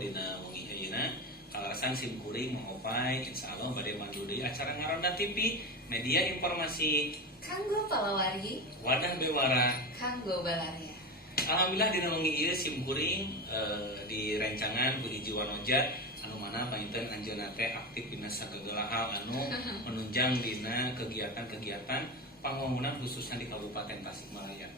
dina wengi ayeuna kalasan simkuring mengopai insyaallah bade mandu deui acara Ngaronda TV media informasi kanggo palawargi wadah bewara kanggo balaria. Alhamdulillah dina wengi ieu simkuring di rancangan Budi Jiwanoja anu mana painten anjeunna teh aktif dina sagala hal anu menunjang dina kegiatan-kegiatan pambangunan khususnya di Kabupaten Tasikmalaya.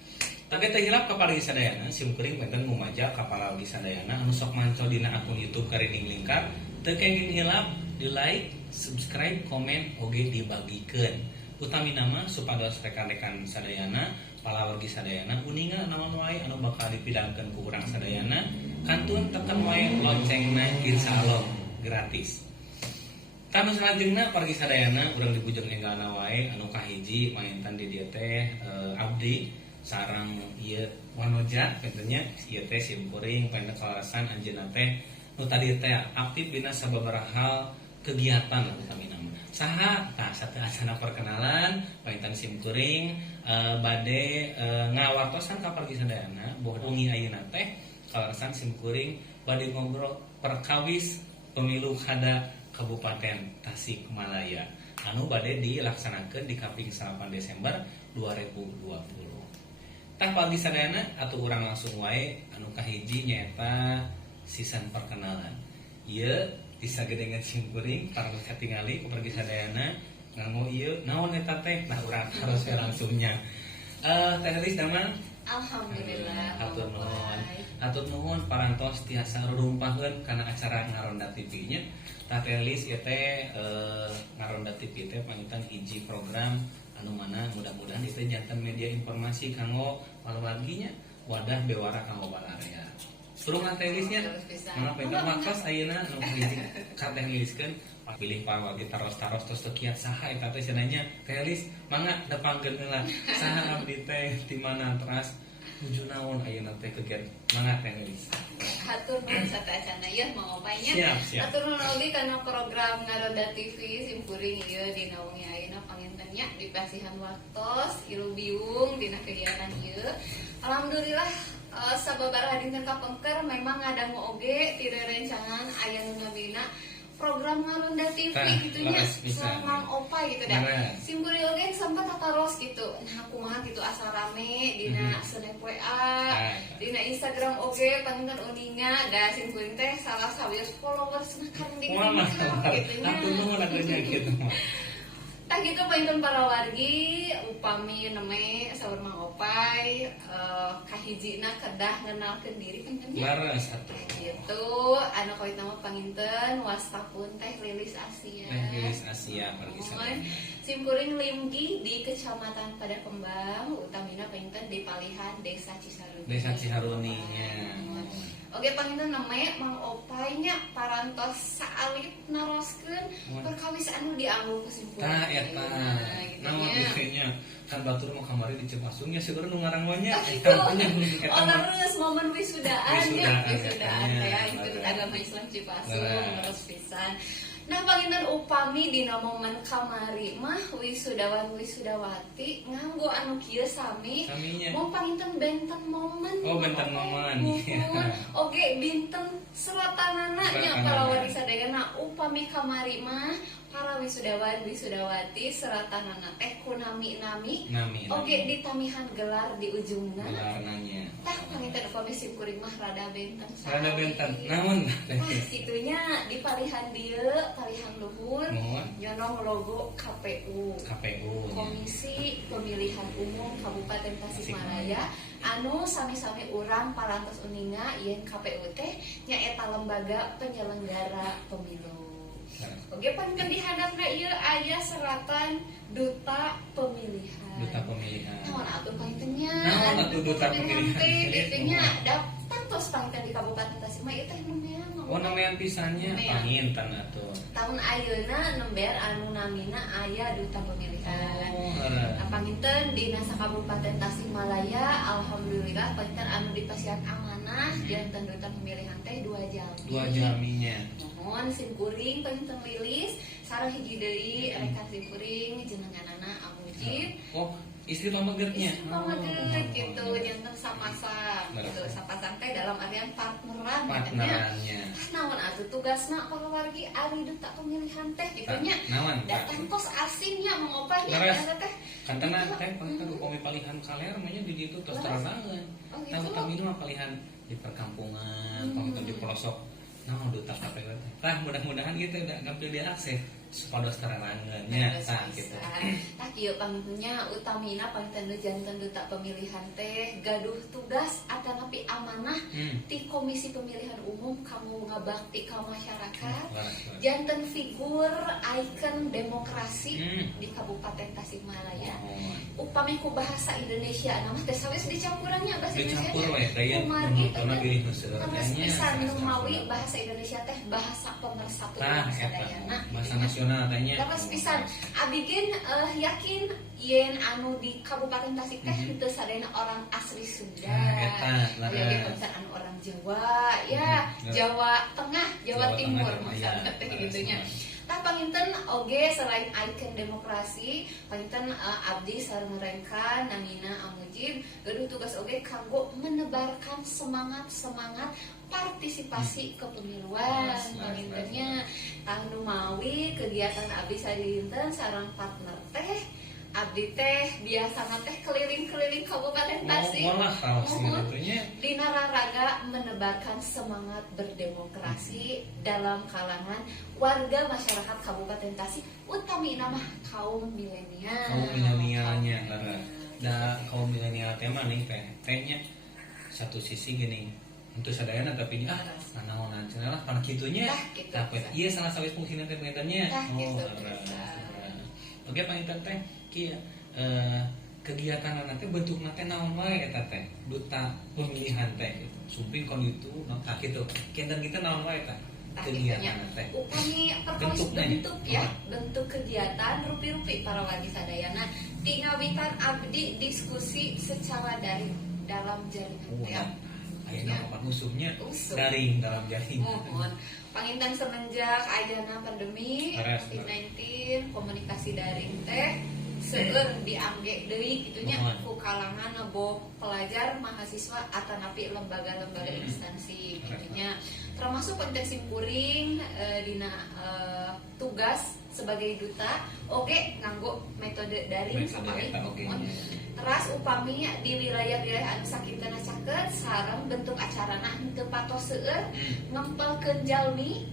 Tapi teh hilap kapal sadayana simkuring painten mumaja kapal sadayana anu sok manco dina akun YouTube Karining Lingkar teu kenging hilap di like, subscribe, komen oge dibagikeun. Utami nama supados rekan-rekan sadayana palawargi sadayana uninga naon wae anu bakal dipidangkeun ku urang sadayana kantun tekan wae loncengna insyaallah gratis. Tanu salajengna pargi sadayana urang dibujeng enggalna wae anu kahiji maintan di dieu teh abdi sareng ieu wanoja pentennya ieu teh simkuring pengen kalasan anjeunna teh nu tadi teh aktif dina sababaraha hal kegiatan lah utami nama. Saha tah satu asana perkenalan maintan simkuring bade ngawartosan ka pargi sadayana bohongi ayeuna teh kalasan simkuring bade ngobrol perkawis pemilu kada Kabupaten Tasikmalaya anu bade dilaksanakeun di kaping 8 Desember 2020. Tah pargi sadayana atuh urang langsung wae anu kahiji nyaeta sisan perkenalan. Ieu disagedengan simkuring parang katingali ku pargi sadayana nganggo ieu naon eta teh nah urang harus langsungnya. Teh Rilis damang Alhamdulillah. Hatur nuhun parantos tiasa rurumpaheun kana acara Ngaronda TV nya. Tah Rilis ieu teh Ngaronda TV teh panitan hiji program anu mana mudah-mudahan ieu teh janten media informasi kanggo palawarginya wadah bewara kanggo balarea. Suruh Teh Rilisnya mangga pengen makos ayeuna anu hiji ka Teh Riliskeun pilih palawargi taros-taros tos teu kiat saha eta teh cenanya Teh Rilis mangga depangkeun heula saha abdi teh di mana teras tuju naon ayeuna teh kegiatan mangga Teh Rilis. Hatur nuhun sateuacanna ieu mangopainya. Siap. Hatur nuhun oge kana program Ngaronda TV simkuring ieu dina wengi ayeuna pangintennya dipasihan waktos ilu biung dina kegiatan ieu. Alhamdulillah sababaraha dinten kapengker memang ngadangu oge ti rerencangan aya nu namina program Ngaronda TV gitu nya sareng opai gitu dah. Simkuring oge sempat tataros gitu. Nah kumaha gitu asa rame dina snap WA, dina Instagram oge panginten uninga da simkuring teh salah sawios followers kan di gitu nya. Atuh nuhun atunya kitu mah. Tah gitu panginten palawargi upami neme saur Mang Opai kahijina kedah ngenalkeun diri panginten nya. Laras atuh. Gitu anu kawit nama panginten wastapun Teh Lilis Asia. Teh Lilis Asia pargi sadayana. Simkuring Limgi di Kecamatan Padakembang utamina panginten di Palihan Desa Cisaruni. Desa Ciharuni nya. Oke panginten name Mang Opai nya parantos saalit naroskeun perkawis anu dianggo ku simkuring. Tah eta. Naon nya kan batur mau kamari di Cipasung nya segera nu ngarang we nya. Oh terus momen wisudaan ya. Wisudaan ya itu agama Islam Cipasung terus pisan. Nah panginten upami dina momen kamari mah wisudawan wisudawati nganggo anu kieu sami mau panginten benten momen. Oh benten momen. Oke binten seratanana nya palawargi sadayana upami kamari mah para wisudawan wisudawati seratanana teh ku nami-nami oge ditamihan gelar di ujungna. Gelarna. Tah panginten upami simkuring mah rada benten. Rada benten. Naon? Itunya di palihan dieu, palihan luhur, nyonong logo KPU. Komisi Pemilihan Umum Kabupaten Tasikmalaya. Anu sami-sami urang parantos uninga ieun KPU teh nyaeta lembaga penyelenggara pemilu. Oke panginten di hadapna ieu aya seratan duta pemilihan. Naon atuh pangintennya? Naon atuh duta pemilihan? Itu nya daftar tos panginten di Kabupaten Tasikmalaya teh numean. Oh namean pisannya panginten atuh. Tahun ayeuna nember anu namina aya duta pemilihan. Nah panginten di Nasa Kabupaten Tasikmalaya alhamdulillah panginten anu dipasihan amanah janten duta pemilihan teh 2 jami. 2 jaminya. Mohon simkuring panginten Lilis sareng hiji deui rekan simkuring jenenganana Amujid. Oh Istri pamagernya. Istri pamager gitu, jantan sapasang gitu. Sapasang teh dalam artian partneran Partnerannya. Naon atuh tugasna paluargi ari duta pemilihan teh gitu nya. Naon? Datang kos asingnya mengopanya Leres. eta teh. Kan tenang teh pangkat upami palihan kaler mah nya di ditu tos teranangan. Oh, gitu. Nah, utami mah palihan di perkampungan, pangkat di pelosok. Nah, duta KPW teh. Tah mudah-mudahan gitu udah gampil diakses supados teranangan nya tah gitu. Tah kieu panggungnya utamina panten janten duta pemilihan teh gaduh tugas atanapi amanah ti Komisi Pemilihan Umum kamu ngabakti ka masyarakat. Janten figur ikon demokrasi di Kabupaten Tasikmalaya. Upami ku bahasa Indonesia nama teh sawis dicampurannya bahasa Indonesia. Dicampur we daya Kumargi pilih nusul terus pisan numawi bahasa Indonesia teh bahasa pemersatu bangsa dayana. Bahasa nasional tanya. Terus pisan abigen yakin yen anu di Kabupaten Tasik teh teu sadayana orang asli Sunda. Ya anu orang Jawa ya, Jawa Tengah, Jawa Timur maksudna teh gitunya. Tah panginten oge selain ikon demokrasi, panginten abdi sareng rengkan namina Amujib gaduh tugas oge kanggo menebarkan semangat partisipasi kepemiluan pangintennya tah nu mawi kegiatan abdi sadinten sareng partner teh abdi teh biasana teh keliling-keliling Kabupaten Tasik. Dina raraga menebarkan semangat berdemokrasi dalam kalangan warga masyarakat Kabupaten Tasik, utami nama kaum milenial. Kaum milenialnya karena kaum milenial tema nih kayaknya satu sisi gini untuk sadayana tapi ini naonan cenah lah kana kitunya. Tapi ieu salah sawis fungsina teh pengintennya. Oke panginten teh kieu kegiatan anak teh bentukna teh naon wae eta teh duta pemilihan teh gitu. Sumping kon itu nah kitu. Kinten kita naon wae tah kegiatan teh. Upami perkawis bentuk ya, bentuk kegiatan rupi-rupi para wargi sadayana tingawitan abdi diskusi secara daring dalam jaringan teh. Ayeuna apa musuhnya daring dalam jaringan. Mohon panginten semenjak ayana pandemi COVID-19 komunikasi daring teh seueur diangge deui gitunya ku kalangan boh pelajar mahasiswa atanapi lembaga-lembaga instansi gitunya termasuk penting simpuring dina tugas sebagai duta oge nganggo metode daring sapami teras upami di wilayah-wilayah anu sakieuteuna caket sareng bentuk acarana henteu patos seueur ngempelkeun jalmi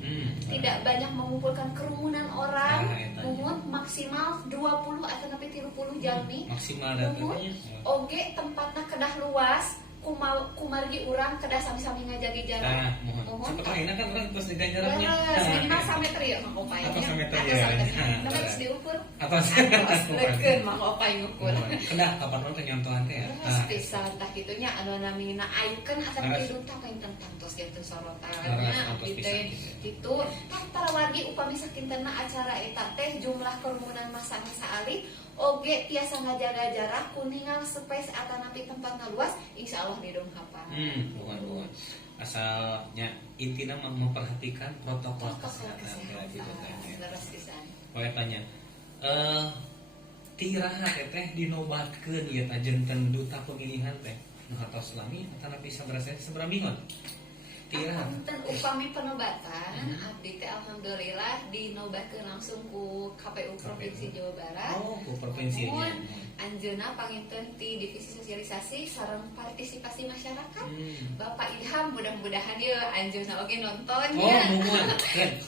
tidak banyak mengumpulkan kerumunan orang umum maksimal 20 atau sampai 30 jalmi maksimal datanya oge tempatna kedah luas kumargi urang kedah sami-sami ngajagi jarak mohon seperti ini kan orang pas digawe jaraknya ini mah sameter ya mah opay apa sameter ya harus diukur apa leukeun mah opay ngukur kedah kapan orang nyontohan teh terus pisan tah kitunya anu namina icon asa diruta kainten tantos janten sorotannya gitu tah para wargi upami sakintena acara eta teh jumlah kerumunan massa saali oge tiasa ngajaga jarak kuningal space atanapi tempatna luas insyaallah didongkapan. Bukan. Asalnya intinya memperhatikan protokol kesehatan gitu kan. Terus pisan. Poe tanya. Tiraha teh dinobatkeun ieu teh janten duta pemilihan teh. Nu hatos lami atanapi sabaraha minggu. Punten upami penobatan abdi teh alhamdulillah dinobatkeun langsung ku KPU Provinsi Jawa Barat. Ku provinsinya. Anjeunna panginten ti divisi sosialisasi sareng partisipasi masyarakat. Bapak Ilham mudah-mudahan ieu anjeunna oge nontonnya. Mohon.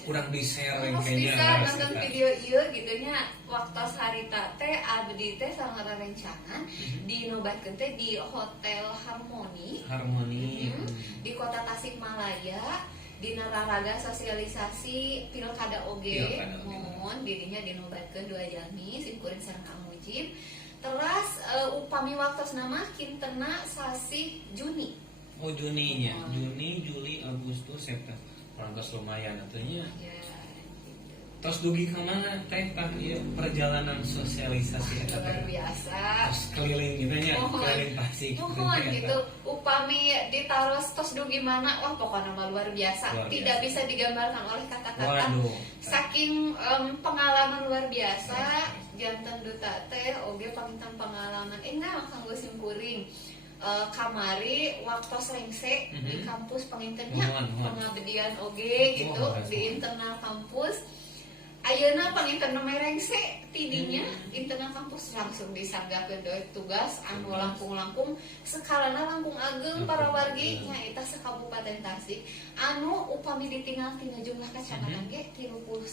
Urang di-share kayaknya. Bisa nonton video ieu gitu nya waktos harita teh abdi teh sareng rerencangan dinobatkeun teh di Hotel Harmoni. Di Kota Tasikmalaya dina raraga sosialisasi pilkada oge mohon dirinya dinobatkeun 2 jalmi simkuring sareng Kang Mujib. Teras upami waktos nama kintena sasi Juni. Oh Juninya, Juni, Juli, Agustus, September. Pantas lumayan atunya. Ya, gitu. Tos dugi ke mana teh kan ieu perjalanan sosialisasi eta luar teh. biasa. Terus keliling gitu nya, Mohon. keliling Tasik. Mohon gitu, upami ditaruh tos dugi mana, wah pokoknya mah luar biasa. Luar Tidak biasa. bisa digambarkan oleh kata-kata. Waduh. Saking pengalaman luar biasa, jantan duta teh, oge pangintan pengalaman. Nah, kanggo simkuring. Kamari waktu rengse di kampus pengintennya Mohon. pengabdian oge gitu Mohon. di internal kampus. Ayeuna panginten merengse tidinya internal kampus langsung disanggakeun deui tugas anu langkung-langkung skalana langkung ageng para wargi nyaeta sakabupaten Tasik anu upami ditinggal tina jumlah kecamatan ge 39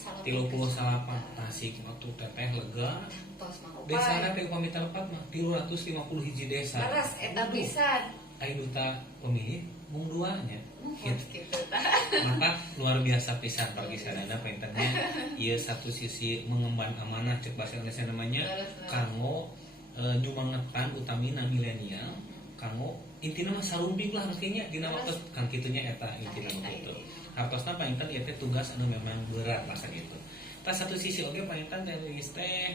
Tasik waktu teteh lega. tos mah Desana teh upami tepat mah 350 hiji desa. laras eta pisan Aya duta pemilih mung duanya. gitu tah. Maka luar biasa pisan bagi sadana pentennya ieu satu sisi mengemban amanah cek bahasa Indonesia namanya kanggo jumangetan utamina milenial kanggo intina mah sarumping lah mestinya dina waktu kan kitunya eta intina mah kitu. Hartosna panginten ieu teh tugas anu memang berat lah gitu. Tah satu sisi oge panginten teh geus teh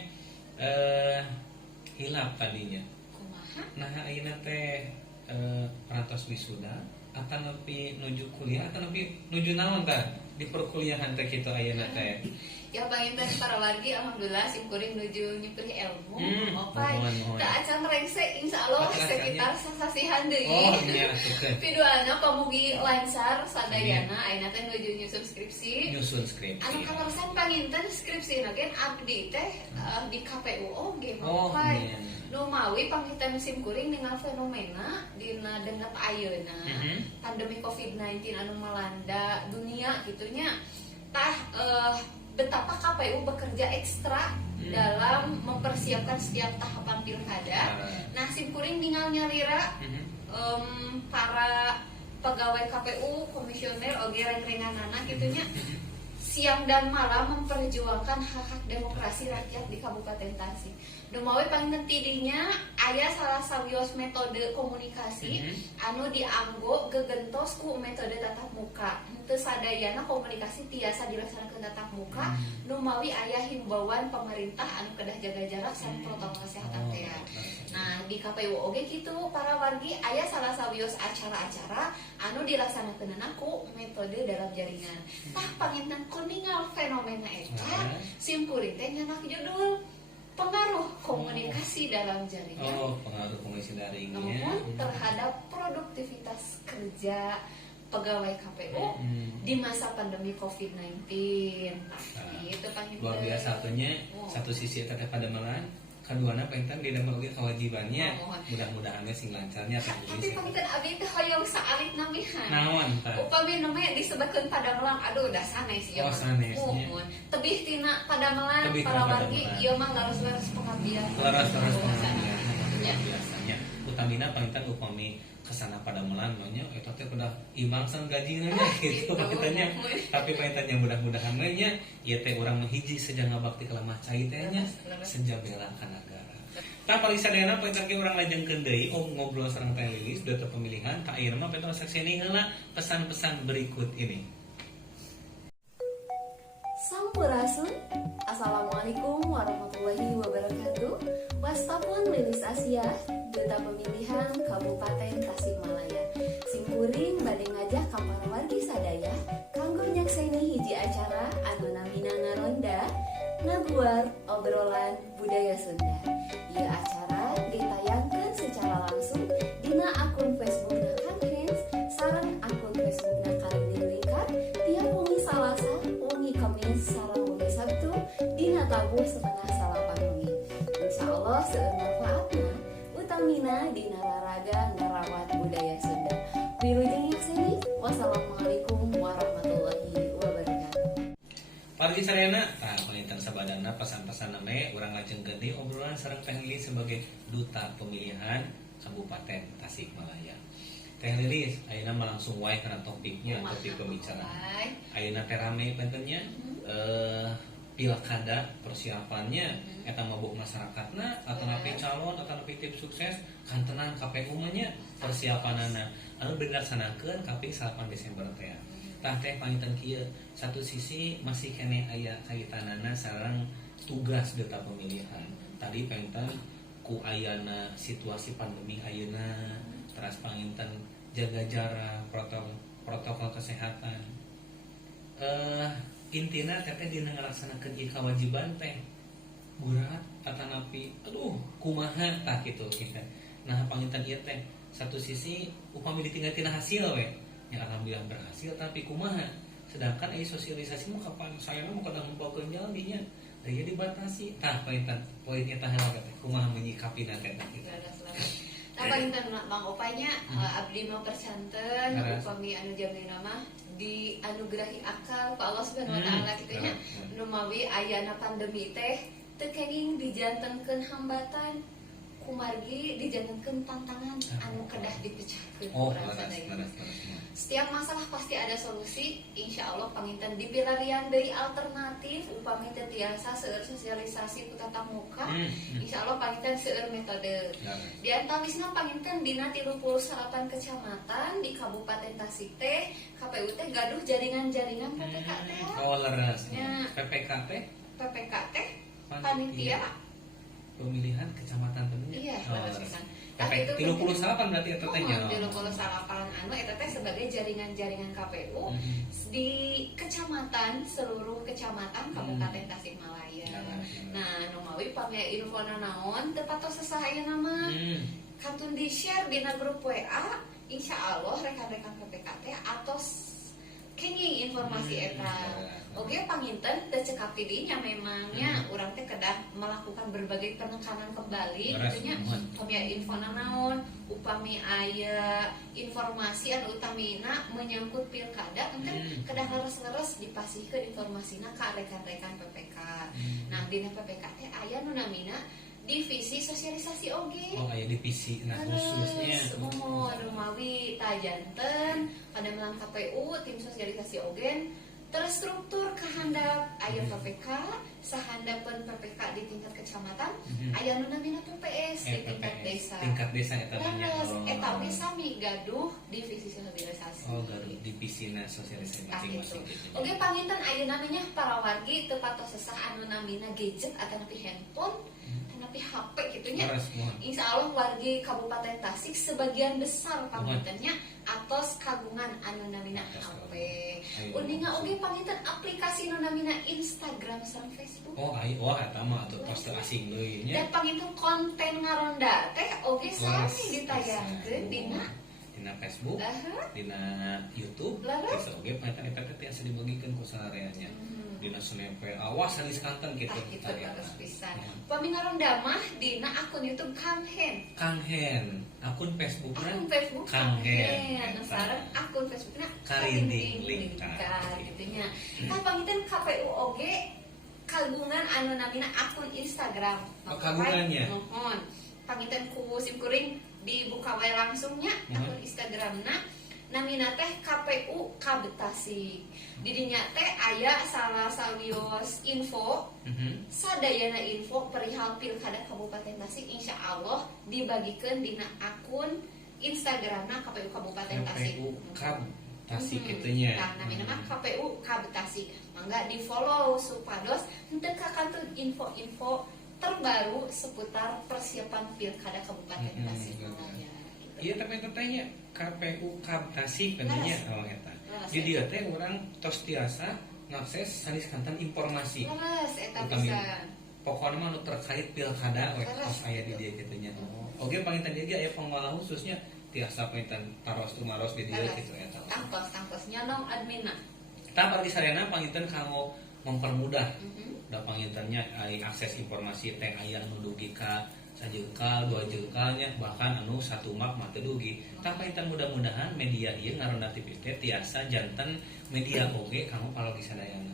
hilap tadinya. Kumaha? Nah ayeuna teh perantos wisuda akan lebih nuju kuliah akan lebih nuju naon tah di perkuliahan teh kitu ayeuna teh. Ya panginten para wargi alhamdulillah simkuring nuju nyupri ilmu opai mohon. teu acan rengse insyaallah sekitar sasasihan deui. Oh iya atukeun. Piduana pamugi lancar sadayana ayeuna teh nuju nyusun skripsi. Nyusun skripsi. Anu kaleresan panginten skripsina gen abdi teh di KPU oge Oh opai. iya. Nu mawi panginten simkuring ningali fenomena dina denget ayeuna pandemi COVID-19 anu melanda dunia gitunya. Tah betapa KPU bekerja ekstra dalam mempersiapkan setiap tahapan pilkada. Nah, simkuring tinggal nyarira para pegawai KPU, komisioner, oge reng-renganana gitunya siang dan malam memperjuangkan hak-hak demokrasi rakyat di Kabupaten Tasik. Dumawi panginten tidinya aya salah sawios metode komunikasi anu dianggo gegentos ku metode tatap muka. Teu sadayana komunikasi tiasa dilaksanakeun tatap muka, dumawi aya himbauan pemerintah anu kedah jaga jarak sareng protokol kesehatan teh. Nah, di KPU oge kitu para wargi aya salah sawios acara-acara anu dilaksanakeunna ku metode dalam jaringan. Tah panginten kuningal fenomena eta simkuring teh nyanak judul pengaruh komunikasi dalam jaringan. Oh, pengaruh komunikasi daringnya. Namun terhadap produktivitas kerja pegawai KPU di masa pandemi COVID-19. Itu panginten. Luar biasa atunya satu sisi eta teh pademelan, kaduana panginten didamel oge kewajibannya. Mudah-mudahan sing lancarnya Tapi panginten abdi teh hoyong saalit namihan. naon tah? Upami namanya disebutkeun padamelan, aduh udah sanes ya. Sanesnya. Tebih tina padamelan Tebih tina para wargi padamelan. ieu mah laras-laras pengabdian. Laras-laras pengabdian. Biasanya utamina panginten upami kesana padamelan nya eta teh kudah imbang sang gajina nya gitu pakitanya. Tapi pangintennya mudah-mudahan nya ieu teh urang hiji seja ngabakti ka lemah cai teh nya seja bela ka nagara. Tah paling sadayana panginten ge urang lajengkeun deui ngobrol sareng Teh Lilis data pemilihan ka ayeuna mah panginten saksian heula pesan-pesan berikut ini. Sampurasun. Assalamualaikum warahmatullahi wabarakatuh. Wastapun Lilis Asia, Duta Pemilihan Kabupaten Tasikmalaya. Simkuring bade ngajak ka para wargi sadaya kanggo nyakseni hiji acara anu namina ngaronda ngabuar obrolan budaya Sunda. Ieu acara ditayangkeun secara langsung dina akun Facebook Hanhens sareng akun Facebook Karindin Lingkar tiap wengi Salasa, wengi Kamis sareng wengi Sabtu dina tabuh setengah salapan wengi. Insyaallah seueur manfaatna utamina dina raraga ngarawat budaya Sunda. Wilujeng yakseni. Wassalamualaikum warahmatullahi wabarakatuh. Pargi sarena, tah panginten sabadana pesan-pesan name urang lajengkeun deui obrolan sareng Teh Lilis sebagai duta pemilihan Kabupaten Tasikmalaya. Teh Lilis, ayeuna mah langsung wae kana topiknya, topik pembicaraan. Ayeuna teh rame pentennya pilkada persiapannya eta mabuk masyarakatna atau napi calon atau napi tim sukses kantenan KPU nya persiapanana anu dilaksanakeun KPI 8 Desember teh. tah teh pangitan kieu satu sisi masih kene aya kaitanana sareng tugas data pemilihan tadi pangitan ku ayana situasi pandemi ayeuna teras panginten jaga jarak protokol kesehatan intina teteh dina ngalaksanakeun ieu kewajiban teh berat atanapi aduh kumaha tah kitu kita nah panginten ieu teh satu sisi upami ditinggal tina hasil we ya alhamdulillah berhasil tapi kumaha sedangkan ai sosialisasi mah kapan saya mah kada ngumpulkeun jalminya aya dibatasi tah panginten poin eta heula teh kumaha menyikapina teh kita. Nah, panginten Bang Opanya abdi mah percanten upami anu jamina mah dianugerahi akal ku Allah Subhanahu wa taala kitu nya nu mawi ayana pandemi teh teu kenging dijantengkeun hambatan kumargi dijantengkeun tantangan anu kedah dipecahkeun urang sadaya. Setiap masalah pasti ada solusi. Insya Allah panginten dipilarian deui alternatif upami teu tiasa seueur sosialisasi ku tatap muka. Insya Allah panginten seueur metode. Di antawisna panginten dina 38 kecamatan di Kabupaten Tasik teh KPU teh gaduh jaringan-jaringan PPK teh. Oh leres. PPK teh? PPK teh panitia pemilihan kecamatan temennya. Iya, leres pisan. PPK 38 berarti eta teh nya. 38 anu eta teh sebagai jaringan-jaringan KPU di kecamatan seluruh kecamatan Kabupaten Tasikmalaya. Nah, nu mawi pami infona naon teu patos sasahayeuna mah. Kantun di-share dina grup WA, insyaallah rekan-rekan PPK teh atos kenging informasi eta. Oke panginten teu cekap tidinya memangnya urang teh kedah melakukan berbagai penekanan kembali tentunya upami infona naon upami aya informasi anu utamina menyangkut pilkada enten kedah leres-leres dipasihkeun informasina ka rekan-rekan PPK. Nah dina PPK teh aya nu namina divisi sosialisasi oge. Oh aya divisi nah khususnya rumawi tajanten pada melang KPU tim sosialisasi oge terstruktur kehandap aya PPK sahandapeun PPK di tingkat kecamatan aya nu namina PPS di tingkat desa. Tingkat desa eta nya. Eta we sami gaduh divisi sosialisasi. Oh gaduh divisina sosialisasi masing-masing. Oge panginten ayeuna nya para wargi teu patos sesah anu namina gadget ataupun handphone tapi HP gitunya. Insya Allah wargi Kabupaten Tasik sebagian besar pangintennya atos kagungan anu namina HP. Uninga oge panginten aplikasi nu namina Instagram sareng Facebook. Oh ai wah eta mah atuh poste asing deui nya. Dan panginten konten ngaronda teh oge sami ditayangkeun dina Facebook, dina YouTube, bisa oge panginten eta teh tiasa dibagikeun ku sanareanya. Dina Senempe awas sanis kanten gitu. Kita harus pisan. Paminaronda mah dina akun YouTube Kang Hen. Kang Hen, akun Facebookna Kang Hen. Sareng akun Facebookna Karinding Lingkar gitunya. Tah panginten KPU oge kagungan anu namina akun Instagram. Kagungannya. Mohon. Panginten ku simkuring dibuka wae langsungnya akun Instagramna. Namina teh KPU Kabetasi. Di dinya teh aya salah sawios info, sadayana info perihal pilkada Kabupaten Tasik insya Allah dibagikeun dina akun Instagramna KPU Kabupaten Tasik. KPU Kabetasi kitunya. Nah, namina mah KPU Kabetasi. Mangga di follow supados henteu kakantun info-info terbaru seputar persiapan pilkada Kabupaten Tasik. Iya tapi tanya KPU Kabetasi pentingnya oh eta. Di dieu teh urang tos tiasa ngakses sanis kantan informasi. Eta bisa. Pokona mah nu terkait pilkada we tos aya di dieu kitu nya. Oge panginten dieu ge aya pengelola khususnya tiasa panginten taros tumaros di dieu kitu eta. Tangkos nyonong adminna. Tah bagi sarena panginten kanggo mempermudah. Da pangintennya akses informasi teh aya nu dugi ka sajengkal, 2 jengkalnya bahkan anu 1 map mah teu dugi. Tah panginten mudah-mudahan media ieu ngaronda TV teh tiasa janten media oge kanggo palogi sadayana.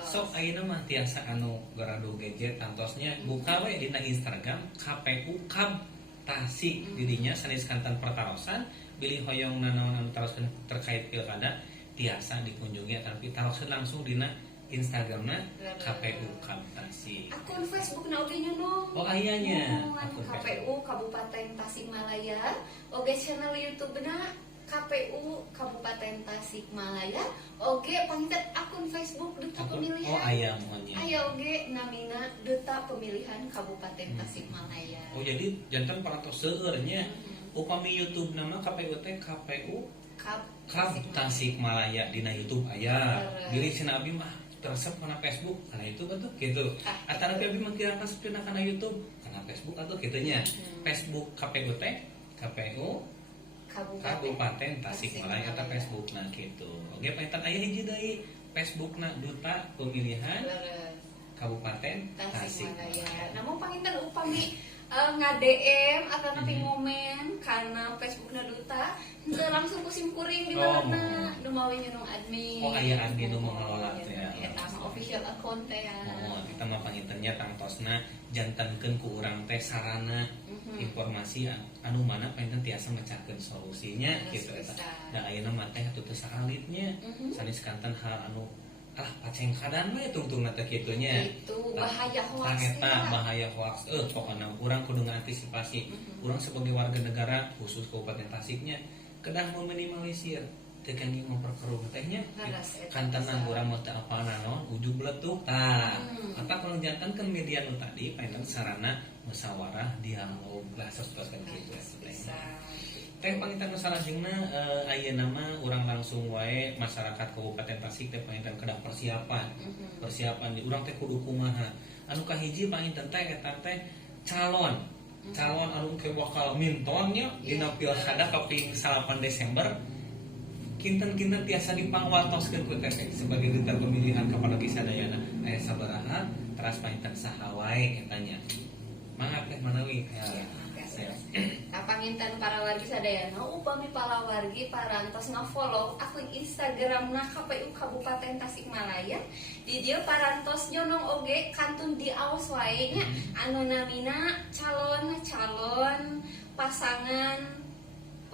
Sok ayeuna mah tiasa anu garadu gadget tantosnya buka we dina Instagram KPU Kabetasi didinya sanes kantan pertarosan bilih hoyong nanaon anu taroskeun terkait pilkada tiasa dikunjungi tapi taroskeun langsung dina Instagramna KPU Kabetasi. Akun Facebookna oge nyono. Oh ayanya. Akun KPU Kabupaten Tasikmalaya. Oge channel YouTube-na KPU Kabupaten Tasikmalaya oge panginten akun Facebook Duta Oh Pemilihan. ayam mohonnya. Aya oge namina Duta Pemilihan Kabupaten Tasikmalaya. Oh jadi jantan parantos seueur nya. Upami YouTube nama KPU teh KPU Kap Tasikmalaya dina YouTube aya. Bener. Jadi cenah abi mah teresep kana Facebook kana itu betul gitu. Atana abi mah kira kasupna kana YouTube kana Facebook atau kitunya. Facebook KPU teh KPU Kabupaten Tasikmalaya eta Facebook nah gitu. Oke pangitan aya hiji deui Facebookna Duta Pemilihan Kabupaten Tasikmalaya. Namun panginten upami nge-DM atau nanti ngomen karena Facebookna Duta henteu langsung kusim kuring di mana nu mawi nyeunung admin. Oh aya admin nu mengelola teh ya. Eta mah official account teh ya. Oh kita mah pangintennya tangtosna jantankeun ku urang teh sarana informasi anu mana panginten tiasa mecakeun solusinya gitu eta. Da ayeuna mah teh atuh teu salitnya sanes kanten hal anu paceng kadan we tungtungna teh kitu nya. Itu bahaya hoax. Eta bahaya hoax. Pokona urang kudu ngantisipasi. Urang sebagai warga negara khusus Kabupaten Tasiknya kedah meminimalisir teu kenging memperkeruh tehnya. Kan tenang urang mah teu apana naon ujug beletuk tah. Eta kalau jantan kan media nu tadi paenan sarana musyawarah dialog lah sosok kitu bisa. Teh panginten salajengna ayeuna mah urang langsung wae masyarakat Kabupaten Tasik teh panginten kedah persiapan. Persiapan di urang teh kudu kumaha. Anu kahiji panginten teh eta teh calon anu ke bakal mintonnya dina pilkada kaping 8 Desember. Kinten-kinten tiasa dipangwartoskeun ku teteh sebagai duta pemilihan kapalagi sadayana. Aya sabaraha teras panginten saha wae eta nya. Mangga teh manawi ya. Nah, panginten para wargi sadayana upami para wargi parantos nge-follow akun Instagramna KPU Kabupaten Tasikmalaya di dieu parantos nyonong oge kantun diaos wae nya anu namina calon pasangan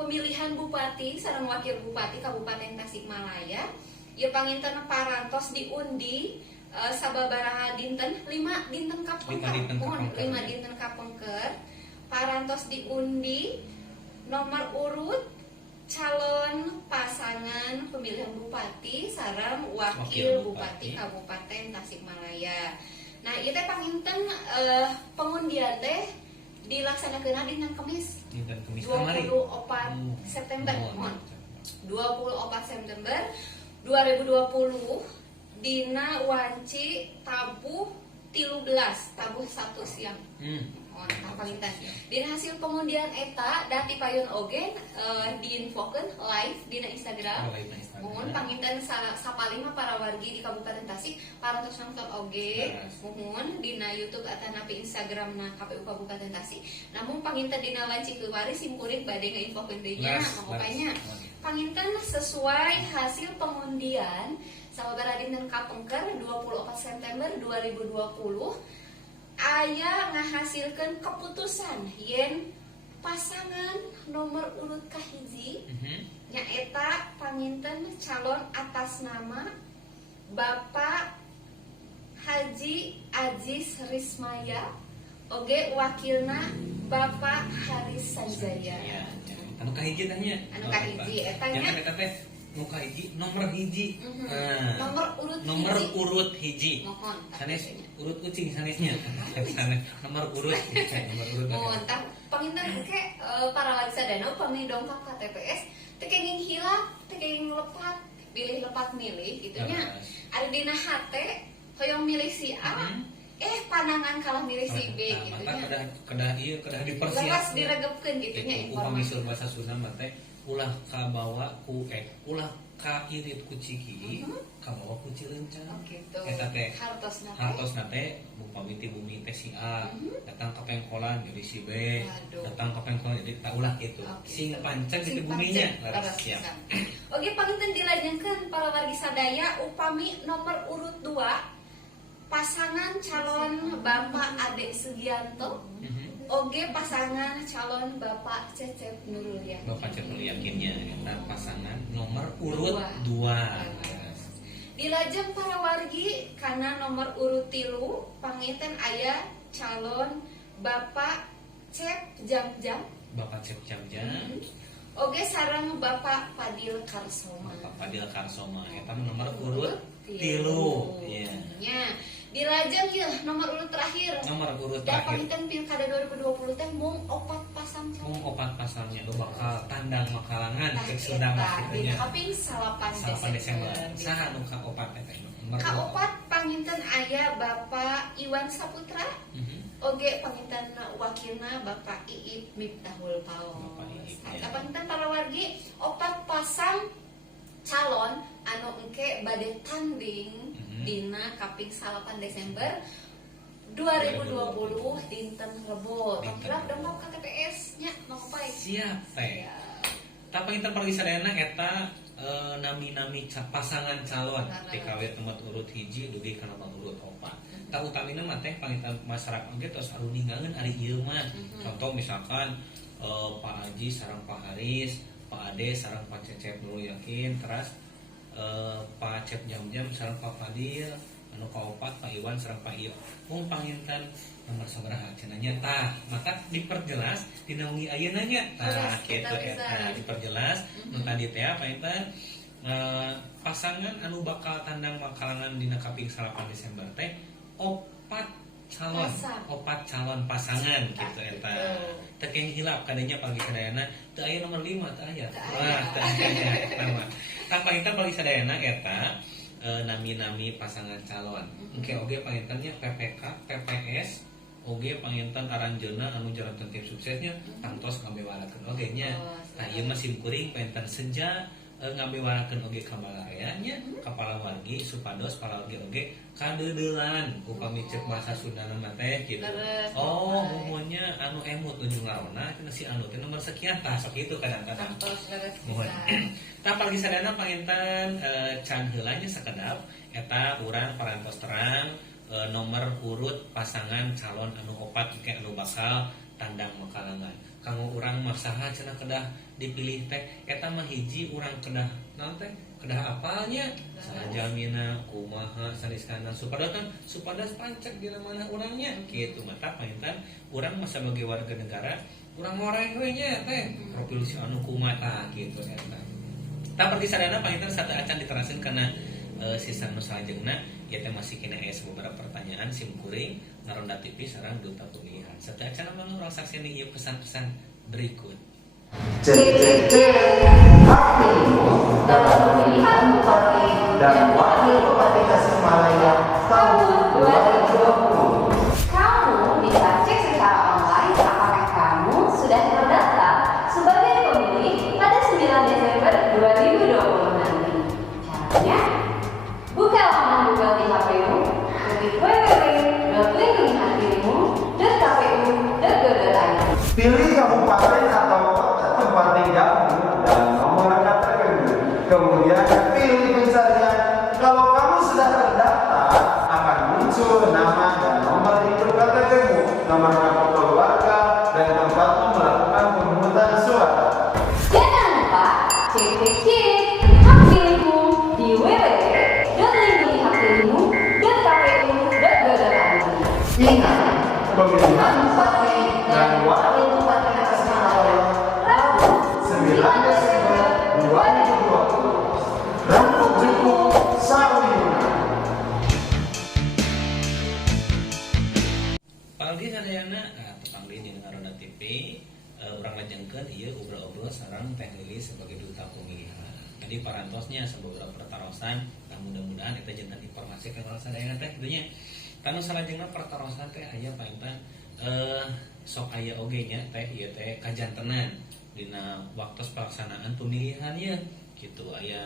pemilihan bupati sareng wakil bupati Kabupaten Tasikmalaya. Ieu panginten parantos diundi sababaraha dinten 5 dinten kapengker. 5 dinten kapengker. Parantos diundi nomor urut calon pasangan pemilihan bupati sareng wakil bupati Kabupaten Tasikmalaya. Nah, ieu teh panginten pengundian teh dilaksanakeun dina Kamis. Dinten Kamis 24 September. 24 September 2020 dina wanci tabuh 13 tabuh 1 siang. Panginten dina hasil pengundian eta dati payun oge diinfokeun live dina Instagram. Mohon panginten sapalima para wargi di Kabupaten Tasik parantos nonton oge. Mohon dina YouTube atanapi Instagramna KPU Kabupaten Tasik. Namun panginten dina wanci keuari simkuring bade ngainfokeun deui nya makanya panginten sesuai hasil pengundian sababaraha dinten kapengker 24 September 2020 aya ngahasilkeun keputusan yen pasangan nomor urut kahiji nyaeta panginten calon atas nama Bapak Haji Aziz Rismaya oge wakilna Bapak Haris Sanjaya. Anu kahiji tanya. Anu kahiji eta nya muka hiji nomor hiji. Nomor urut hiji. Mohon. Sanes urut kucing sanesnya. Nomor urut. Mohon tah panginten ke para wargi sadayana upami dongkap ka TPS teu kenging hilap, teu kenging lepat, pilih lepat milih gitu nya. Ari dina hate hoyong milih si A, panangan kalah milih si B gitu nya. Kedah dipersiapkan. Lepas diregepkeun gitu nya informasi. Upami bahasa Sunda mah teh ulah kabawa ku ulah ka irit ku ciki kabawa ku cileunca gitu. Eta teh hartosna teh upami ti bumi teh si A datang ka pengkolan jadi si B datang ka pengkolan jadi ulah kitu sing pancen di buminya laras siap. Oke panginten dilajengkeun para wargi sadaya upami nomor urut 2 pasangan calon Bapak Ade Sugianto oge pasangan calon Bapak Cecep Nurul Yakin. Bapak Cecep Nurul Yakinnya eta pasangan nomor urut 2. Dilajeng para wargi karena nomor urut 3 panginten aya calon Bapak Cep Jamjam. Bapak Cep Jamjam Oge sareng Bapak Fadil Karsoma. Bapak Fadil Karsoma eta nomor urut 3. Iya. Nya, dilajeng yeuh nomor urut terakhir. Nomor urut Da terakhir. panginten Pilkada 2020 teh mung 4 pasang calon. Opat pasalnya lo bakal tandang makalangan Tah, cek Sunda eta, maksudnya. dina kaping 8 Desember. Saha nu ka opat eta? Nomor Kaopat panginten aya Bapak Iwan Saputra. Oge panginten wakilna Bapak Iip Miftahul Paus. Bapak Iip, ya. Eta panginten para wargi 4 pasang calon anu engke bade tanding dina kaping 8 Desember 2020 dinten Rebo. Tongkrak dongkap ka TPS nya mangpai. Siap teh. Tapi kita pergi sadayana eta nami-nami pasangan calon TKW tempat urut hiji dugi kana nomor urut 4. Ta utamina mah teh pangitan masyarakat oge tos aru ninggalkeun ari ieu mah. Contoh misalkan Pak Haji sareng Pak Haris, Pak Ade sareng Pak Cecep dulu yakin, terus Pak Cep Jam-Jam sareng Pak Fadil, anu kaopat Pak Iwan sareng Pak Iep. Mung panginten nomor sabaraha cenanya tah, maka diperjelas dina wengi ayeuna nya. Tah kitu eta diperjelas nu tadi teh panginten pasangan anu bakal tandang makalangan dina kaping 8 Desember teh opat calon pasangan gitu eta. Teu kenging hilap kadenya pagi sadayana teu aya nomor 5 teu aya. Wah, teu aya eta mah. Tah panginten pagi sadayana eta nami-nami pasangan calon. Engke oge pangintennya PPK, PPS, oge panginten aranjeuna anu jalankeun tim suksesnya tangtos ngabewarakeun oge nya. Tah ieu mah simkuring panginten seja ngabewarakeun oge kabalarianya kepala wargi supados para wargi oge kadeudelan upami ceuk bahasa Sunda mah teh kitu. Oh, umunya anu emut ujung larona cenah si anu teh nomor sekian tah sok kitu kadang-kadang. Mohon. Tah pagi sadana panginten can heula nya sakedap eta urang parantos terang nomor urut pasangan calon anu opat ke anu bakal tandang makalangan. Kanggo urang mah saha cenah kedah dipilih teh eta mah hiji urang kedah naon teh kedah apalnya salajamina kumaha saniskana supados pancek dina mana urangnya kitu mata panginten urang mah sebagai warga negara urang ngoreng we nya teh profil si anu kumaha kitu eta. Tah pergi sadana panginten satu acan diteraseun kana sisa nu salajengna ieu teh masih kena aya beberapa pertanyaan simkuring Ngaronda TV sareng Duta Pemilihan. Satu acan mangga urang saksian ieu pesan-pesan berikut. Hakmu dalam pemilihan bupati dan wakil bupati Tasikmalaya tahun 2020. Kamu bisa cek secara online apakah kamu sudah terdaftar sebagai pemilih pada 9 Desember 2020 nanti. Caranya, buka laman Google di HP-mu, ketik www.lingkunganhatimu.kpu.go.id. Pilih kabupaten atau kota tempat tinggalmu dan nomor KTP. Kemudian pilih pencarian. Kalau kamu sudah terdaftar, akan muncul nama dan nomor induk KTP-mu, nomor kartu keluarga, dan tempatmu melakukan pemungutan suara. Jangan lupa cek hak pilihmu di www.lingkunganhatimu.kpu.go.id. Ingat, pemilihan bupati dan wakil bupati Tasikmalaya Rabu 9 Desember 2020. Rambut cukup sawina. Pagi sadayana tetang di Ngaronda TV urang lajengkeun ieu obrol-obrol sareng Teh Lilis sebagai duta pemilihan. Jadi parantosnya sebuah pertarosan mudah-mudahan eta jantan informasi ka urang sadayana teh kitu. Kanu salajengna pertarosan teh aya panginten sok aya oge nya teh ieu teh kajantenan dina waktu pelaksanaan pemilihan ya gitu. Aya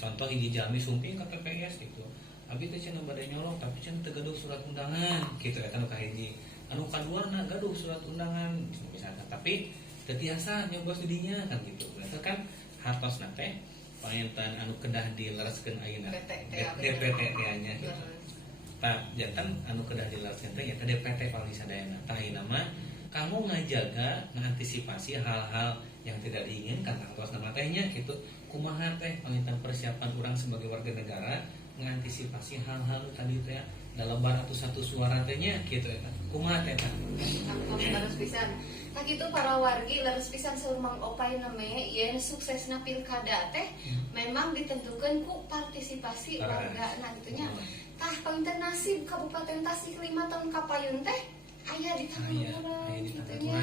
contoh hiji jalmi sumping ka TPS gitu. Abi teh cenah bade nyolong tapi cenah teu gaduh surat undangan gitu eta nu kahiji. Anu kaduana gaduh surat undangan misalkan tapi teu tiasa nyobos di dinya kan gitu. Eta kan hartosna teh panginten anu kedah dilereskeun ayeuna DPT nya gitu. Tah jantan anu kedah dilereskeun teh eta DPT paling sadayana. Tah ayeuna mah kamu ngajaga mengantisipasi hal-hal yang tidak diinginkan tangtos nama tehnya gitu. Kumaha teh panginten persiapan urang sebagai warga negara mengantisipasi hal-hal tadi teh dalebar atau satu suara teh nya kitu eta. Kumaha teh? Kamu harus pisan. Nah gitu para wargi harus pisan seumang opay namanya yen suksesna pilkada teh memang ditentukan ku partisipasi warga nah gitunya. Tah palinten nasib Kabupaten Tasikmalaya tahun kapayun teh aya di tangan urang gitunya.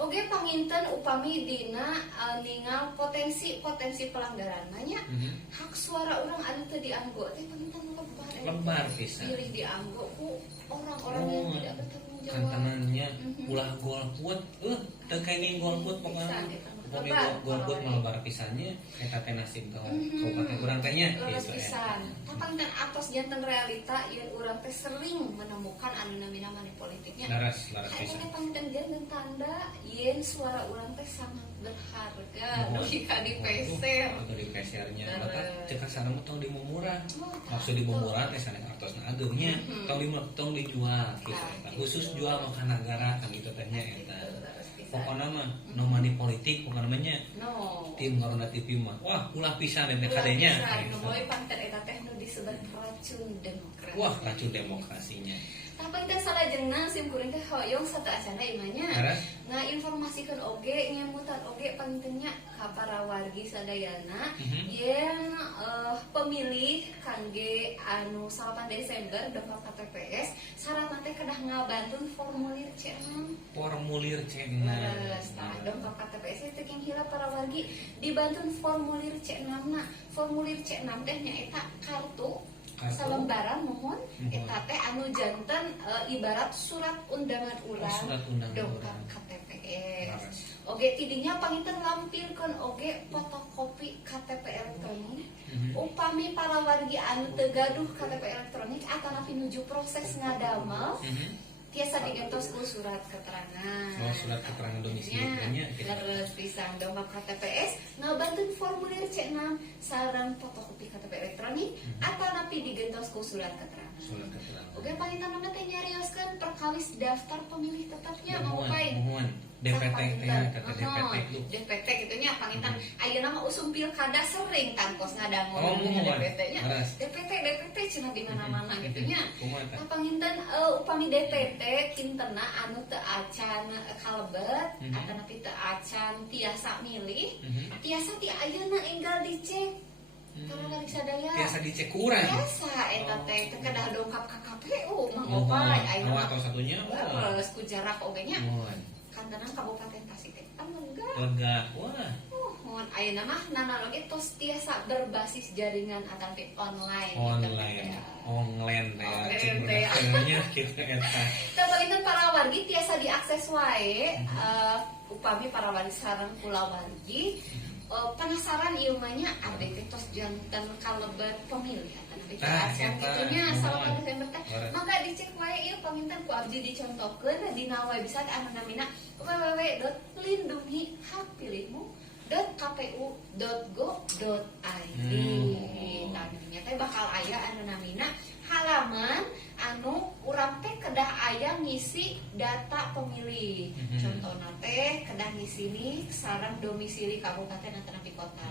Oge panginten upami dina ningal potensi pelanggaran nanya hak suara orang anu teu dianggo teh panginten lebar pisan. Pilih dianggo ku orang-orang yang tidak bertanggung jawab. Kantanannya ulah golput, teu kaini golput pokoknya. Pokoknya golput malebar pisannya eta teh nasib kabupaten urang teh nya gitu pisan. Tapangkan atos janten realita yen urang teh sering menemukan anu namina money politiknya. Laras pisan. Aya pangten janten tanda yen suara urang teh sangat berharga jika dipeser. Atau dipesernya. Maka cek sana mah tong dimumurah. Maksud dimumurah teh sana artosna ageungnya tong dijual gitu. Khusus jual ka negara kan gitu teh nya eta. Pokoknya mah no money politik pokoknya namanya tim ngarona TV mah wah ulah pisan eta kadenya mulai panten eta teh nu disebut racun demokrasi wah racun demokrasinya tapi teh salajengna sim kuring teh hoyong satu acana imanya ngainformasikeun oge ngemutan oge pantennya ka para wargi sadayana yen pemilih kangge anu 8 Desember dongkap ka TPS syaratna teh kedah ngabantuan formulir C6 dongkap ka TPS teh jeung hilap para wargi dibantuan formulir C6 na formulir C6 teh nyaeta kartu salembaran mohon eta teh anu janten ibarat surat undangan urang dongkap ka TPS. Oge tidinya panginten lampirkeun oge fotokopi KTP elektronik. Upami para wargi anu teu gaduh KTP elektronik atanapi nuju proses ngadamel tiasa digentos ku surat keterangan. Surat keterangan domisili nya terus pisan dongkap KTPS ngabantuin formulir C6 sareng fotokopi KTP elektronik atanapi digentos ku surat keterangan. Oke panginten teh nyarioskeun perkawis daftar pemilih tetapnya mau pae. DPT kata DPT gitunya panginten ayeuna mah usum pilkada sering tangkos ngadangu DPT-nya. DPT cenah di mana-mana gitunya. Nah panginten upami DPT kintena anu teu acan kalebet atanapi teu acan tiasa milih, tiasa ti ayeuna enggal dicek. Para warga sadaya biasa dicek kurang. Biasa eta teh kedah dongkap ka KPU mah opay ayeuna atau satunya geus ku jarak oge nya. Kantenan Kabupaten Tasik teh kan lega. Wah. Mohon ayeuna mah nanaoge tos tiasa berbasis jaringan ataupun online. Online teh. Kitu eta. Teu palinten para wargi tiasa diakses wae upami para wargi sareng kula wargi penasaran ieu mah nya abdi teh tos janten kalebet pemilih ataupun acan kitunya 8 Desember teh maka dicek wae ieu paminten ku abdi dicontohkeun dina website anu namina www.lindunghakpilihmu.kpu.go.id. Tadinya teh bakal aya anu namina halaman anu urang teh kedah aya ngisi data pemilih. Contohna teh kedah ngisi nih sareng domisili kabupaten atanapi kota.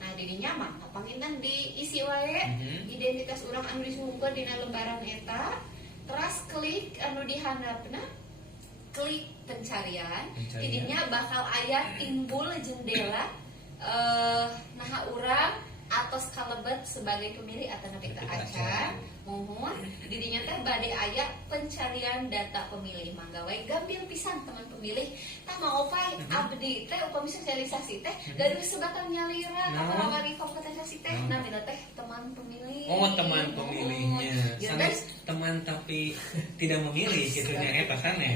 Nah dirinya mah panginten diisi wae identitas urang anu disungkeun dina lembaran eta. Terus klik anu di handapna klik pencarian. Jadinya bakal aya timbul jendela naha urang atos kalebet sebagai pemilih atau nanti teu acan mohon didinya teh bade aya pencarian data pemilih mangga we gambil pisan teman pemilih tah mau pae abdi teh upami sosialisasi teh gaduh sebatan nyalira ka para wargi Kabupaten Tasik teh namina teh teman pemilih. Teman pemilihnya sanes teman tapi tidak memilih gitu nya eta sana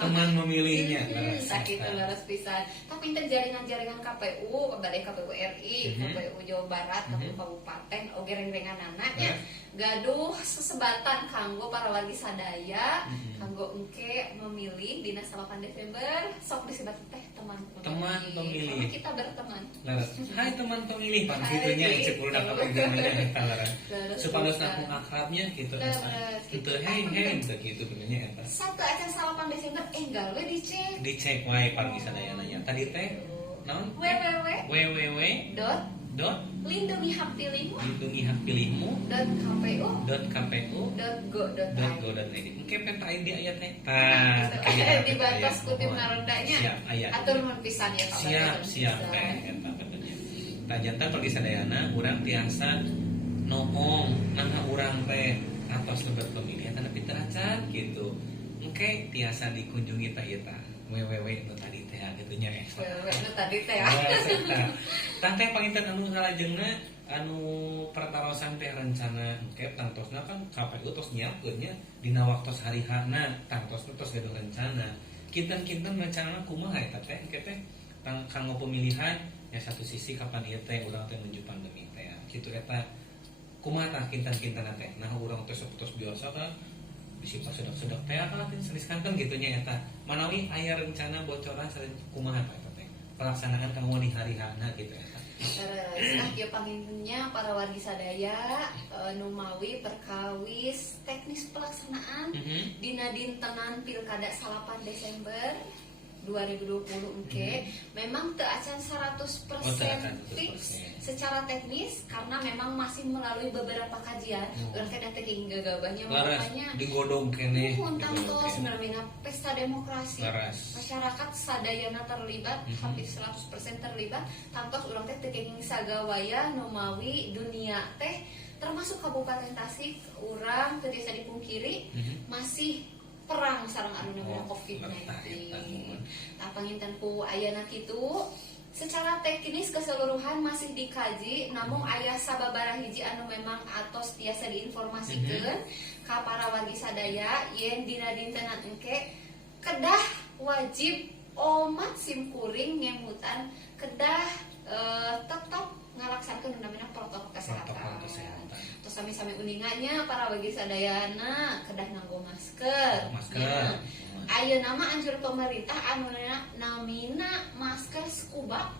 teman memilihnya sakitu laras pisan tapi teh jaringan-jaringan KPU bade KPU RI KPU Jawa Barat KPU Kabupaten oge reng-renganana nya gaduh sesebatan kanggo para wargi sadaya kanggo engke memilih dina 8 Desember sok disebat teh teman pemilih. Kita berteman. Hai teman pemilih pan kitunya cek udah kapegangnya eta laran. Supados aku akrabnya gitu. Kitu hei begitu benernya eta. Satu acan 8 Desember enggal we dicek. Dicek wae wargi sadaya nanya. Tadi teh naon? www lindungi hak pilihmu lindungi hak pilihmu .kpu.go.id. Mungkin peta ID ayat Dibatas kutip narondanya. Siap ayat. Atur mun pisan ya Siap teh eta betulnya. Tah jantan pergi sadayana urang tiasa noong naha urang teh atos lebat pemilihan tanda pinter acan gitu. Engke tiasa dikunjungi teh ieu tah. www nu tadi teh gitunya Wewe tadi teh. Tah teh panginten anu salajengna anu pertarosan teh rencana engke tangtosna kan KPU tos nyiapkeun nya dina waktos harihana tangtosna tos gaduh rencana. Kinten-kinten rencana kumaha eta teh engke teh kanggo pemilihan ya satu sisi kapan ieu teh urang teh menuju pandemi teh kitu eta kumaha tah kinten-kinten teh nah urang teh saputos biasa kan disifat sedek-sedek teh apa teh seliskankeun gitunya eta manawi aya rencana bocoran sareng kumaha eta teh pelaksanaan kanggo di harihana gitu eta. Nah, kieu pangintennya para wargi sadaya nu mawi perkawis teknis pelaksanaan dina dintenan Pilkada 8 Desember 2020 engke memang teu acan 100% fix secara teknis karena memang masih melalui beberapa kajian. Urang teh teh hingga gabahnya makanya digodong keneh tangtos namina pesta demokrasi. Masyarakat sadayana terlibat hampir 100% terlibat. Tangtos urang teh teu kenging sagawaya nu mawi dunia teh termasuk Kabupaten Tasik urang teu bisa dipungkiri masih perang sareng anu namanya COVID-19. Tah panginten ku ayeuna kitu secara teknis keseluruhan masih dikaji namun aya sababaraha hiji anu memang atos tiasa diinformasikeun ka para wargi sadaya yen dina dintenan engke kedah wajib omat simkuring ngemutan kedah tetap ngalaksanakeun namanya protokol kesehatan. Terus sami-sami uningannya para wargi sadayana kedah nganggo masker. Ayeuna mah anjur pemerintah anu namina masker scuba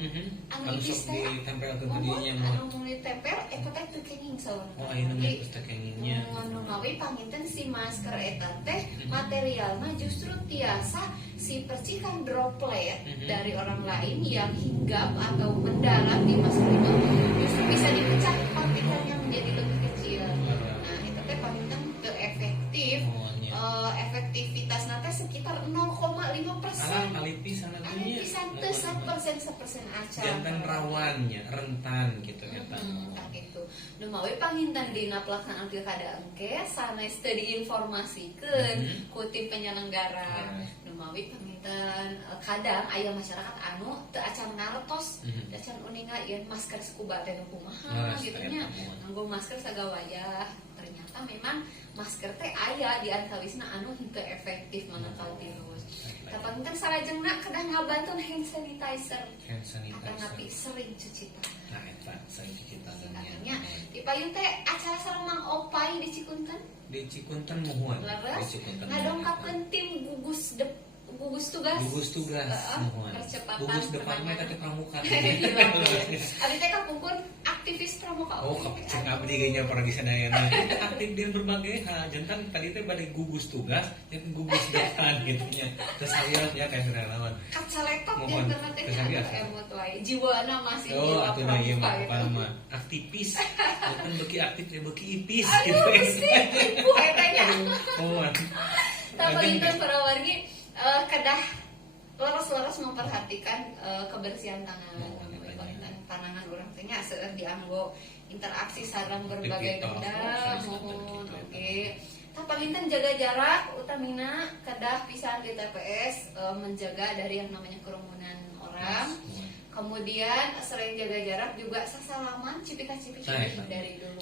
anu ipis teh ditempelkeun ke dinya mah anu ditempel eta teh teu kenging saurang. Oh ayeuna mah teu kengingnya. Anu mawi panginten si masker eta teh materialna justru tiasa si percikan droplet dari orang lain yang hinggap atau mendarat di masker itu justru bisa dipecah partikelnya menjadi lebih kecil. Nah, itu teh panginten teu efektif. Efektivitas nanti sekitar 0,5%. Alipisan nantinya. Alipisan teu 1% acan. Jantan rawannya, rentan gitu eta. Gitu. Nu mawi panginten dina pelaksanaan pilkada engke sanes teu diinformasikeun ku tim penyelenggara. Nu mawi panginten kadang aya masyarakat anu teu acan ngartos, teu acan uninga ieun masker scuba teh nu kumaha gitu nya. Nganggo masker sagawaya. Ternyata memang masker teh aya di antawisna anu henteu efektif manangkal virus. Tapi kan salajengna kedah ngabantu hand sanitizer. Atau ngapi sering cuci tangan. Nah, eta sering cuci tangannya. Di payun teh acara sareng Mang Opai di Cikunten. Di Cikunten muhun. Leres. Ngadongkakeun tim gugus tugas. Gugus tugas muhun. Percepatan. Gugus depan mah eta teh pramuka. Abi teh kapungkur aktivis pramuka. Oh, cek abdi ge nya para sadayana. Aktif di berbagai hal. Jantan tadi teh bade gugus tugas, yang gugus depan gitu nya. Terus saya ya kayak relawan. Kacaletok yang teh emot wae. Jiwana masih oh, atuh na ieu mah aktivis. Bukan beki aktif ya beki ipis gitu. Ibu eta nya. Oh. Tapi itu para wargi kedah leres-leres memperhatikan kebersihan tangan. Panangan orang tanya seueur dianggo interaksi sareng berbagai benda mohon oke. Tah panginten jaga jarak utamina kedah pisan di TPS menjaga dari yang namanya kerumunan orang. Kemudian selain jaga jarak juga sasalaman cipika-cipiki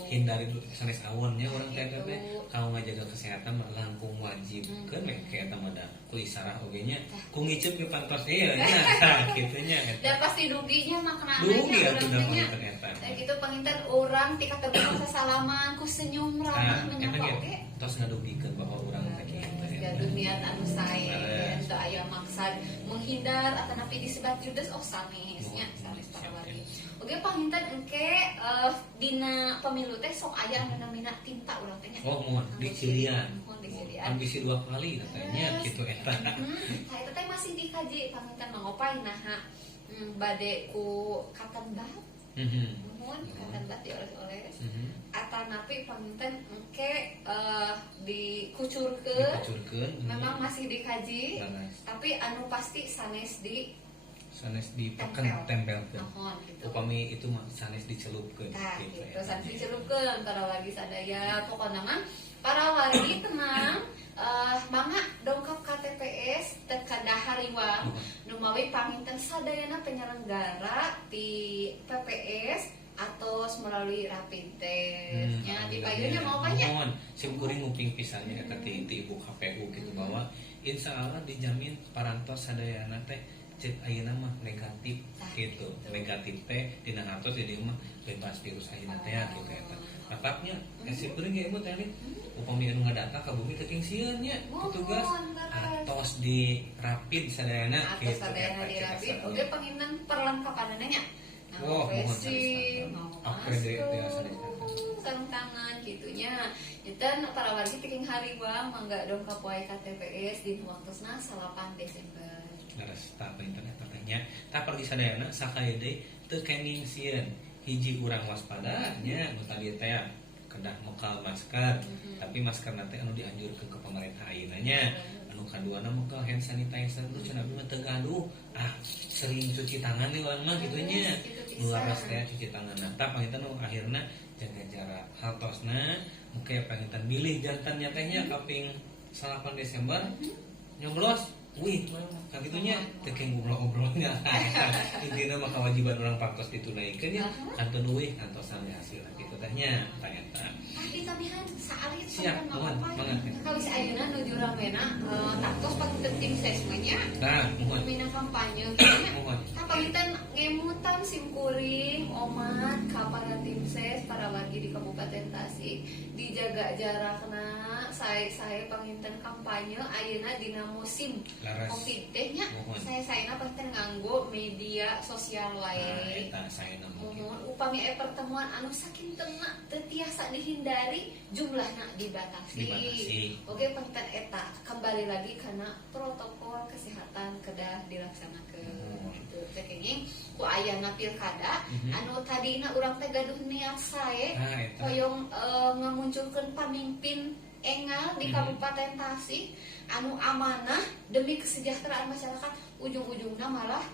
hindari dulu sanes awonnya orang teh kalau ngajaga kesehatan mah langkung wajib kan kayak eta mah da kulis sarah oge nya ku ngicep ke kantor ieu nya kitu nya eta da pasti duginya makna dugi atuh da ternyata nah gitu panginten orang tika teguh sasalaman ku senyum ramah menyapa oge tos ngadugikeun bahwa urang teh kitu gaduh niat anu sae teu aya maksud menghindar atau napi disebat judes sanes nya sanes para wargi. Oge panginten engke dina pemilu teh sok aya anu namina tinta urang teh nya. Oh, mohon dicirian. Ambisi 2 kali katanya gitu eta. Tah eta teh masih dikaji panginten Mang Opai nah bade ku Katenbab. nuhun katan bat dioles-oles Mhm. atanapi paminten engke dikucurkeun Dikucurkeun. memang masih dikaji Laras. tapi anu pasti sanes di Sanes tempelkeun. nuhun gitu. Upami itu mah sanes dicelupkeun. Nah, gitu. ya. Sanes dicelupkeun para wargi sadaya pokona mah para wargi tenang mangga dongkap ka TPS teu kada hariwang nu mawi paminten sadayana penyelenggara di PPS atau melalui rapid test nya di payunnya mau banyak. Mohon sim kuring nguping pisannya eta ti ibu KPU gitu bahwa insya Allah dijamin parantos sadayana teh cek ayeuna mah negatif gitu. Negatif teh dina hartos jadi mah bebas virus ayeuna teh gitu eta. Napaknya sim kuring ge imut teh upami anu ngadata ka bumi teu sieun nya petugas atos di rapid sadayana Atau gitu. sadayana di rapid oge panginan perlengkapanana nya. Oh, mohon Face sanes. mau Akredit ya sanes. sarung tangan gitunya. Dan para wargi piking hariwang mangga dongkap wae ka TPS di waktosna 8 Desember. Laras tak internet katanya tak pergi sadayana sakaya deui teu kenging sieun hiji urang waspada nya nu tadi teh kedah mekal masker tapi masker nanti anu dianjurkeun ke pemerintah ayeuna nya anu kaduana mekal hand sanitizer lu cenah mah teu gaduh sering cuci tangan nih wan mah gitu nya nu laras teh cuci tangan nah tak pangitan nu akhirna jaga jarak hartosna muke pangitan milih jantannya tehnya kaping 8 Desember nyoblos. Wih, kan gitunya tekeng ngobrol-ngobrolnya. Intinya mah kewajiban orang partos ditunaikan ya, kantor duit kantosan hasil gitu tehnya, ternyata. Tadi kamihan saalit Siap, mohon, banget. Kalau si ayeuna nuju ramena taktos pagi penting sesmanya. Nah, mohon, Mina kampanye kayaknya. mohon. Kapangitan ngemutan simkuring, omat, para tim ses, para wargi di Kabupaten Tasik dijaga jarakna. Saya panginten kampanye ayeuna dina musim Laras. Covid teh nya. Mohon. Saya panginten nganggo media sosial Nah, lain. eta saya nemu. Mohon upami pertemuan anu saking tengah teu tiasa dihindari jumlahna dibatasi. Oke panginten eta kembali lagi karena protokol kesehatan kedah dilaksanakeun. Gitu teh kenging ku ayana pilkada anu tadina urang teh gaduh niat sae Nah, eta. hoyong ngamunculkeun pamimpin engal di Kabupaten Tasik anu amanah demi kesejahteraan masyarakat ujung-ujungnya malah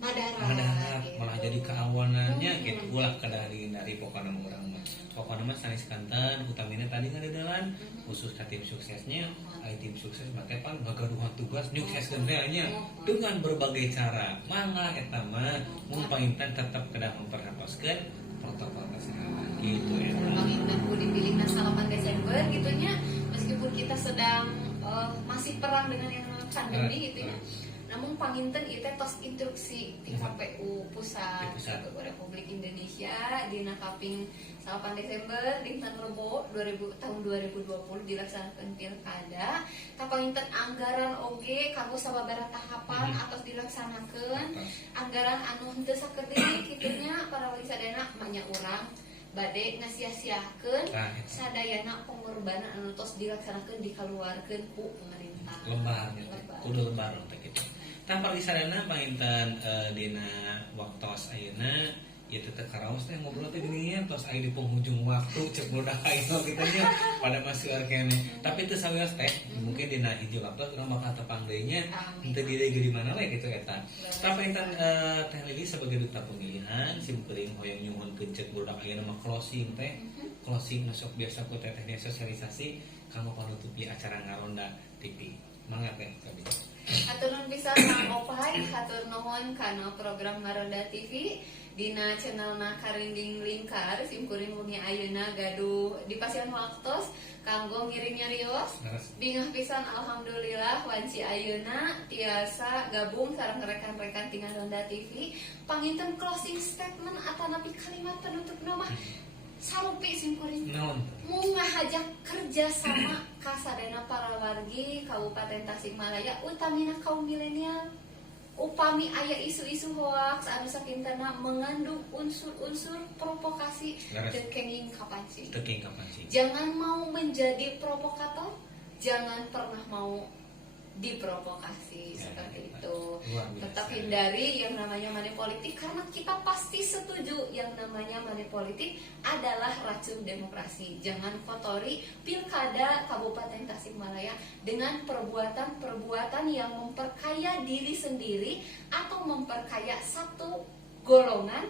madarat gitu. Malah jadi keawanannya gitu ulah kada dihindari pokona mah urang mah. Pokona mah sanes kanten utamina tadi ngadadelan khusus ka tim suksesnya ai tim sukses mah teh pan ngagaduhan tugas nyukseskeun teh nya dengan berbagai cara. Mangga eta mah mun panginten tetep kada memperhapuskeun protokol kesehatan gitu ya. Panginten ku dipilih 8 Desember gitunya meskipun kita sedang masih perang dengan yang namanya pandemi gitu ya. Namun panginten itu tos instruksi di KPU pusat Republik Indonesia dina kaping 8 Desember dinten Rebo tahun 2020 dilaksanakan pilkada. Kapanginten anggaran oge kanggo sababaraha tahapan atos dilaksanakeun. Anggaran anu henteu sakedeuk kitunya para wali sadayana manya urang bade ngasia-siakeun sadayana pengorbanan anu tos dilaksanakeun dikaluarkeun ku pemerintah. Lembarnya kudu lembar teh kitu. Tah pergi sadayana panginten dina waktos ayeuna ieu teh karaos teh ngobrol teh geuningan tos aya di penghujung waktu cek budak ayeuna kitu nya pada masih kene. Tapi teu sawios teh mungkin dina hiji waktu urang bakal tepang deui nya henteu di mana we kitu eta. Tah panginten Teh Lili sebagai duta pemilihan simkuring hoyong nyuhunkeun cek budak ayeuna mah closing teh. Closing masuk biasa ku teteh sosialisasi kanggo panutupi acara ngaronda TV. Mangga teh kami. Hatur nuhun pisan Mang Opai, hatur nuhun kana program Ngaronda TV dina channelna Karinding Lingkar simkuring wengi ayeuna gaduh dipasieun waktos kanggo ngiring nyarios. Bingah pisan alhamdulillah wanci ayeuna tiasa gabung sareng rekan-rekan di Ngaronda TV. Panginten closing statement atanapi kalimat penutup nama sarupi simkuring. Naon? Munga hajak kerja sama kasadana para wargi Kabupaten Tasikmalaya utamina kaum milenial. Upami aya isu-isu hoax anu sakintana mengandung unsur-unsur provokasi teu kenging kapanci. Teu kapanci. Jangan mau menjadi provokator, jangan pernah mau diprovokasi seperti itu. Luar biasa. Tetap hindari yang namanya money politik karena kita pasti setuju yang namanya money politik adalah racun demokrasi. Jangan kotori pilkada Kabupaten Tasikmalaya dengan perbuatan-perbuatan yang memperkaya diri sendiri atau memperkaya satu golongan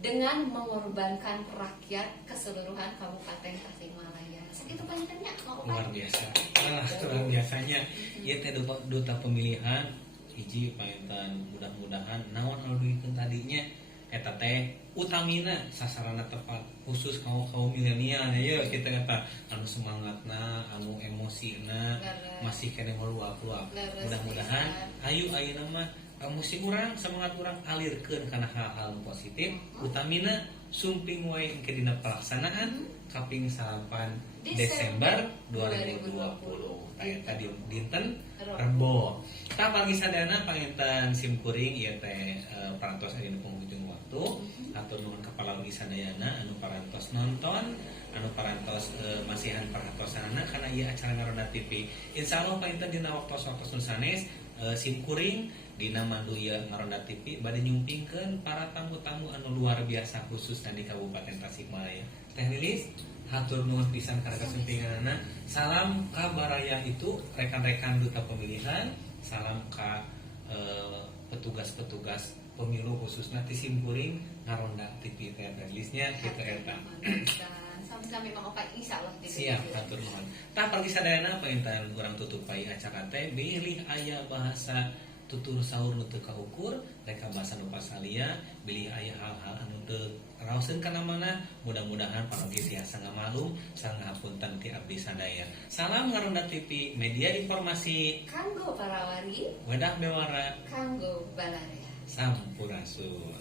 dengan mengorbankan rakyat keseluruhan Kabupaten Tasikmalaya. Segitu banyaknya mau Luar biasa. Alah, kurang biasanya ieu teh duta pemilihan hiji paentan mudah-mudahan naon anu duikeun tadinya eta teh utamina sasarana tepat khusus kaum milenial ya kita eta anu semangatna anu emosina masih kene meluap-luap. Mudah-mudahan ayeuna mah musik urang semangat urang alirkeun kana hal-hal positif utamina sumping wae engke dina pelaksanaan kaping 8 Desember 2020 eta dinten Rebo. Tah pagi sadana panginten simkuring ieu teh parantos aya di penghujung waktu atur nuhun kepala ugi sadayana anu parantos nonton anu parantos masihan perhatosanana kana ieu acara Ngaronda TV. Insyaallah panginten dina waktos-waktos nu sanes simkuring dina mandu ieu Ngaronda TV bade nyumpingkeun para tamu-tamu anu luar biasa khususna di Kabupaten Tasikmalaya. Teh Lilis hatur nuhun pisan karena kesempinganana. Salam ka baraya itu rekan-rekan duta pemilihan, salam ka petugas-petugas pemilu khususna ti simkuring Ngaronda TV teh rilisnya kitu eta. Sami-sami Mang Opa insyaallah Siap hatur nuhun. Tah pagi sadayana paintan urang tutupai acara teh bilih aya bahasa tutur saur nu teu kaukur reka basa nu pasalia bilih aya hal-hal anu teu raoseun kana mana mudah-mudahan parogi tiasa ngamalum sareng ngapunten ti abdi sadaya. Salam Ngaronda TV media informasi kanggo para wari wedah bewara kanggo balarea sampurasun.